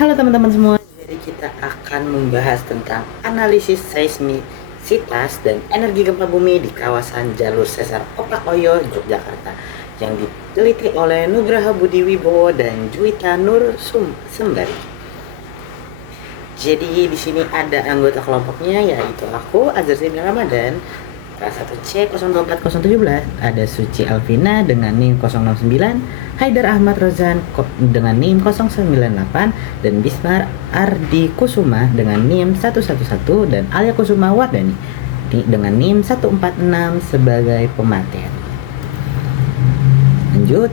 Halo teman-teman semua, jadi kita akan membahas tentang analisis seismisitas dan energi gempa bumi di kawasan jalur sesar Opak Oyo, Yogyakarta yang diteliti oleh Nugraha Budi Wibowo dan Juwita Nur Sembari. Jadi di sini ada anggota kelompoknya yaitu aku Azhar Zainal Ramadan kelas 1C 024017, ada Suci Alvina dengan NIM 069, Haidar Ahmad Rozan dengan NIM 098, dan Bismar Ardi Kusuma dengan NIM 111, dan Alia Kusuma Wardani dengan NIM 146 sebagai pemateri. Lanjut,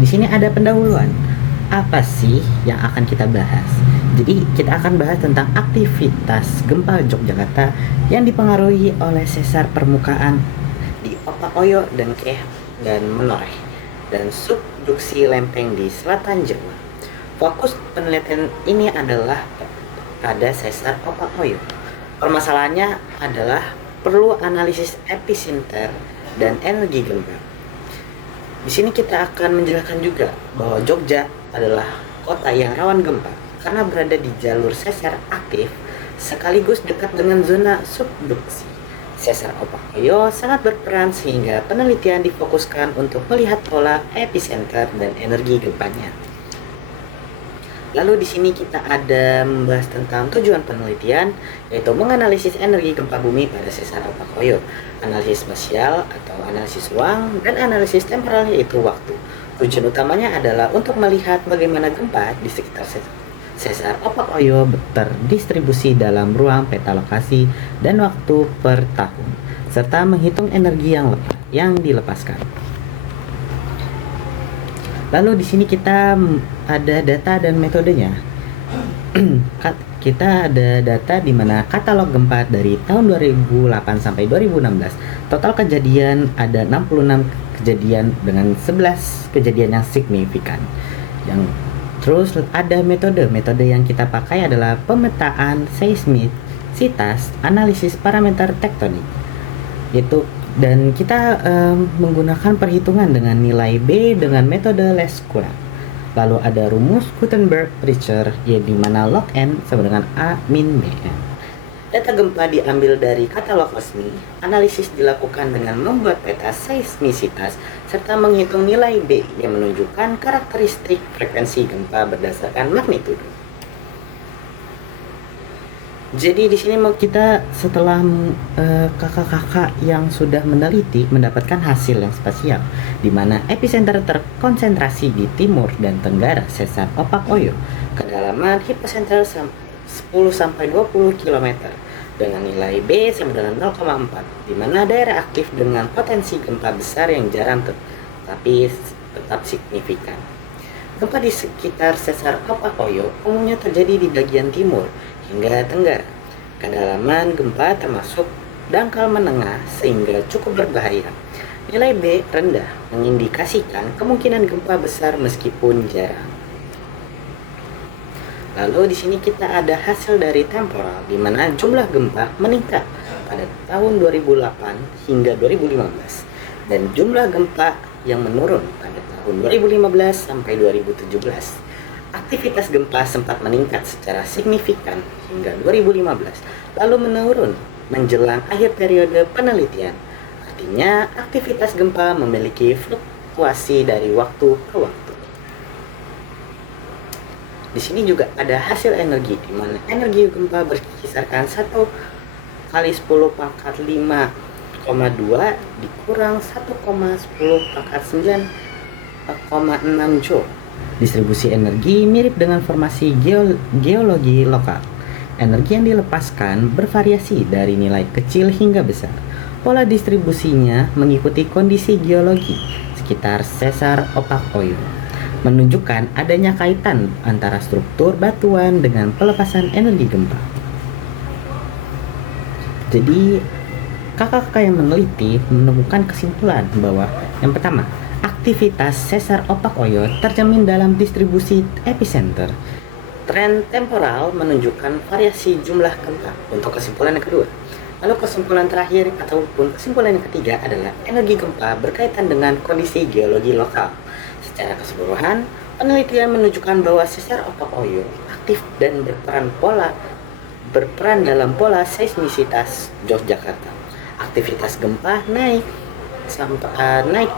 di sini ada pendahuluan. Apa sih yang akan kita bahas? Jadi kita akan bahas tentang aktivitas gempa Yogyakarta yang dipengaruhi oleh sesar permukaan di Opak Oyo dan Keh dan Menoreh dan subduksi lempeng di selatan Jawa. Fokus penelitian ini adalah pada sesar Opak Oyo. Permasalahannya adalah perlu analisis epicenter dan energi gempa. Di sini kita akan menjelaskan juga bahwa Jogja adalah kota yang rawan gempa karena berada di jalur sesar aktif sekaligus dekat dengan zona subduksi. Sesar Opak Oyo sangat berperan sehingga penelitian difokuskan untuk melihat pola epicenter dan energi gempanya. Lalu di sini kita ada membahas tentang tujuan penelitian, yaitu menganalisis energi gempa bumi pada sesar Opak Oyo, analisis spasial atau analisis ruang, dan analisis temporal yaitu waktu. Tujuan utamanya adalah untuk melihat bagaimana gempa di sekitar sesar Opak Oyo terdistribusi dalam ruang peta lokasi dan waktu per tahun, serta menghitung energi yang dilepaskan. Lalu di sini kita ada data dan metodenya. Kita ada data di mana katalog gempa dari tahun 2008 sampai 2016. Total kejadian ada 66 kejadian dengan 11 kejadian yang signifikan. Terus ada metode yang kita pakai adalah pemetaan seismisitas, analisis parameter tektonik. Dan kita menggunakan perhitungan dengan nilai B dengan metode least square. Lalu ada rumus Gutenberg-Richter di mana log n sama dengan A min Bn. Data gempa diambil dari katalog resmi. Analisis dilakukan dengan membuat peta seismisitas serta menghitung nilai B yang menunjukkan karakteristik frekuensi gempa berdasarkan magnitudo. Jadi di sini kita setelah kakak-kakak yang sudah meneliti mendapatkan hasil yang spasial, di mana epicenter terkonsentrasi di timur dan tenggara sesar Opak Oyo, kedalaman hipocenter 10-20 km dengan nilai B sama dengan 0,4, di mana daerah aktif dengan potensi gempa besar yang jarang tapi tetap signifikan. Gempa di sekitar sesar Opak Oyo umumnya terjadi di bagian timur hingga tenggara. Kedalaman gempa termasuk dangkal menengah sehingga cukup berbahaya. Nilai B rendah mengindikasikan kemungkinan gempa besar meskipun jarang. Lalu di sini kita ada hasil dari temporal di mana jumlah gempa meningkat pada tahun 2008 hingga 2015 dan jumlah gempa yang menurun pada tahun 2015 sampai 2017. Aktivitas gempa sempat meningkat secara signifikan hingga 2015, lalu menurun menjelang akhir periode penelitian. Artinya, aktivitas gempa memiliki fluktuasi dari waktu ke waktu. Di sini juga ada hasil energi, di mana energi gempa berkisarkan 1 kali 10 pangkat 5,2 dikurang 1,10 pangkat 9,6 Joule. Distribusi energi mirip dengan formasi geologi lokal. Energi yang dilepaskan bervariasi dari nilai kecil hingga besar. Pola distribusinya mengikuti kondisi geologi sekitar sesar Opak Oyo, menunjukkan adanya kaitan antara struktur batuan dengan pelepasan energi gempa. Jadi, kakak-kakak yang meneliti menemukan kesimpulan bahwa yang pertama, aktivitas sesar Opak Oyo tercermin dalam distribusi epicenter. Tren temporal menunjukkan variasi jumlah gempa untuk kesimpulan yang kedua. Lalu kesimpulan terakhir ataupun kesimpulan yang ketiga adalah energi gempa berkaitan dengan kondisi geologi lokal. Secara keseluruhan, penelitian menunjukkan bahwa sesar Opak Oyo aktif dan berperan dalam pola seismisitas Yogyakarta. Aktivitas gempa naik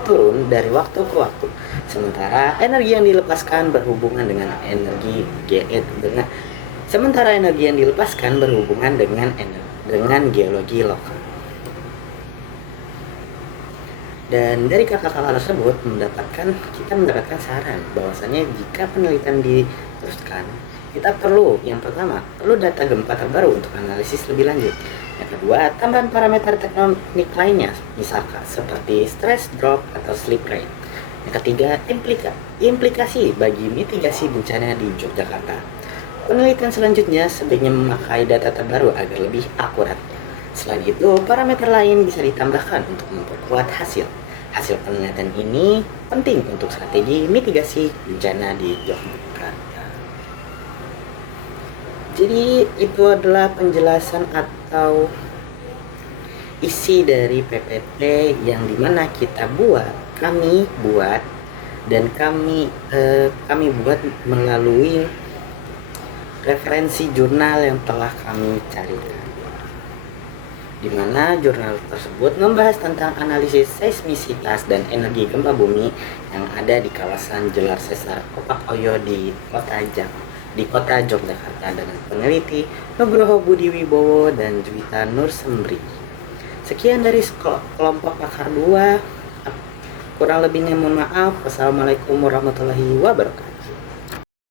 turun dari waktu ke waktu. Sementara energi yang dilepaskan berhubungan dengan geologi lokal. Dan dari kakak-kakak tersebut kita mendapatkan saran bahwasanya jika penelitian diteruskan, kita yang pertama perlu data gempa terbaru untuk analisis lebih lanjut. Yang kedua, tambahan parameter tektonik lainnya, misalkan seperti stress drop atau slip rate. Yang ketiga, implikasi bagi mitigasi bencana di Yogyakarta. Penelitian selanjutnya sebaiknya memakai data terbaru agar lebih akurat. Selain itu, parameter lain bisa ditambahkan untuk memperkuat hasil. Hasil penelitian ini penting untuk strategi mitigasi bencana di Yogyakarta. Jadi itu adalah penjelasan atau isi dari PPT yang dimana kami buat melalui referensi jurnal yang telah kami carikan, di mana jurnal tersebut membahas tentang analisis seismisitas dan energi gempa bumi yang ada di kawasan Jelar Sesar Opak Oyo di kota Yogyakarta dengan peneliti Nugroho Budi Wibowo dan Juwita Nur Sembri. Sekian dari kelompok pakar 2. Kurang lebihnya mohon maaf. Wassalamualaikum warahmatullahi wabarakatuh.